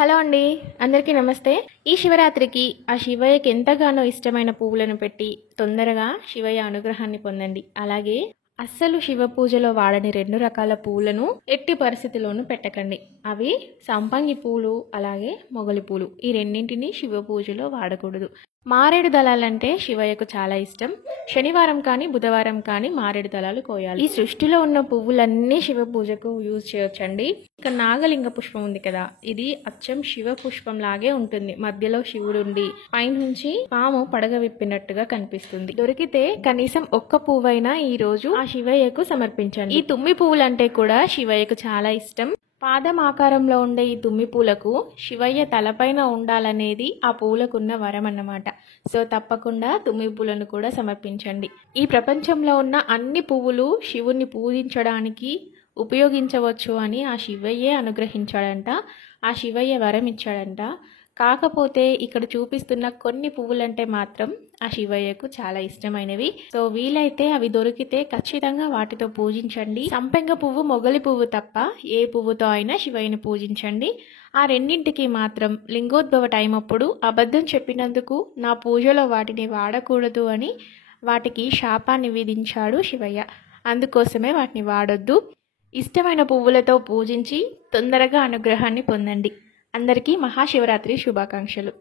Hello అండి. అందరికీ నమస్తే. ఈ శివరాత్రికి ఆ శివయ్యకి ఎంతగానో ఇష్టమైన పువ్వులను పెట్టి తొందరగా శివయ్య అనుగ్రహాన్ని పొందండి. అలాగే అస్సలు శివ పూజలో వాడని 2 రకాల పువ్వులను ఎట్టి పరిస్థితిలోనూ పెట్టకండి. అవి సంపంగి పూలు, అలాగే మొగలి పూలు. ఈ రెండింటిని శివ పూజలో వాడకూడదు. మారేడు దళాలంటే శివయ్యకు చాలా ఇష్టం. శనివారం కానీ బుధవారం కానీ మారేడు దళాలు కోయాలి. ఈ సృష్టిలో ఉన్న పువ్వులన్నీ శివ పూజకు యూజ్ చేయొచ్చండి. ఇక నాగలింగ పుష్పం ఉంది కదా, ఇది అచ్చం శివ పుష్పం లాగే ఉంటుంది. మధ్యలో శివుడు ఉండి పైనుంచి పాము పడగ విప్పినట్టుగా కనిపిస్తుంది. దొరికితే కనీసం ఒక్క పువ్వైనా ఈ రోజు ఆ శివయ్యకు సమర్పించండి. ఈ తుమ్మి పువ్వులంటే కూడా శివయ్యకు చాలా ఇష్టం. పాదం ఆకారంలో ఉండే ఈ తుమ్మి పూలకు శివయ్య తలపైన ఉండాలనేది ఆ పూలకున్న వరం అన్నమాట. సో తప్పకుండా తుమ్మి పూలను కూడా సమర్పించండి. ఈ ప్రపంచంలో ఉన్న అన్ని పువ్వులు శివుణ్ణి పూజించడానికి ఉపయోగించవచ్చు అని ఆ శివయ్యే అనుగ్రహించాడంట. ఆ శివయ్య వరం ఇచ్చాడంట. కాకపోతే ఇక్కడ చూపిస్తున్న కొన్ని పువ్వులంటే మాత్రం ఆ శివయ్యకు చాలా ఇష్టమైనవి. సో వీలైతే అవి దొరికితే ఖచ్చితంగా వాటితో పూజించండి. సంపెంగ పువ్వు, మొగలి పువ్వు తప్ప ఏ పువ్వుతో అయినా శివయ్యని పూజించండి. ఆ రెండింటికి మాత్రం లింగోద్భవ టైం అప్పుడు అబద్ధం చెప్పినందుకు నా పూజలో వాటిని వాడకూడదు అని వాటికి శాపాన్ని విధించాడు శివయ్య. అందుకోసమే వాటిని వాడొద్దు. ఇష్టమైన పువ్వులతో పూజించి తొందరగా అనుగ్రహాన్ని పొందండి. అందరికీ మహాశివరాత్రి శుభాకాంక్షలు.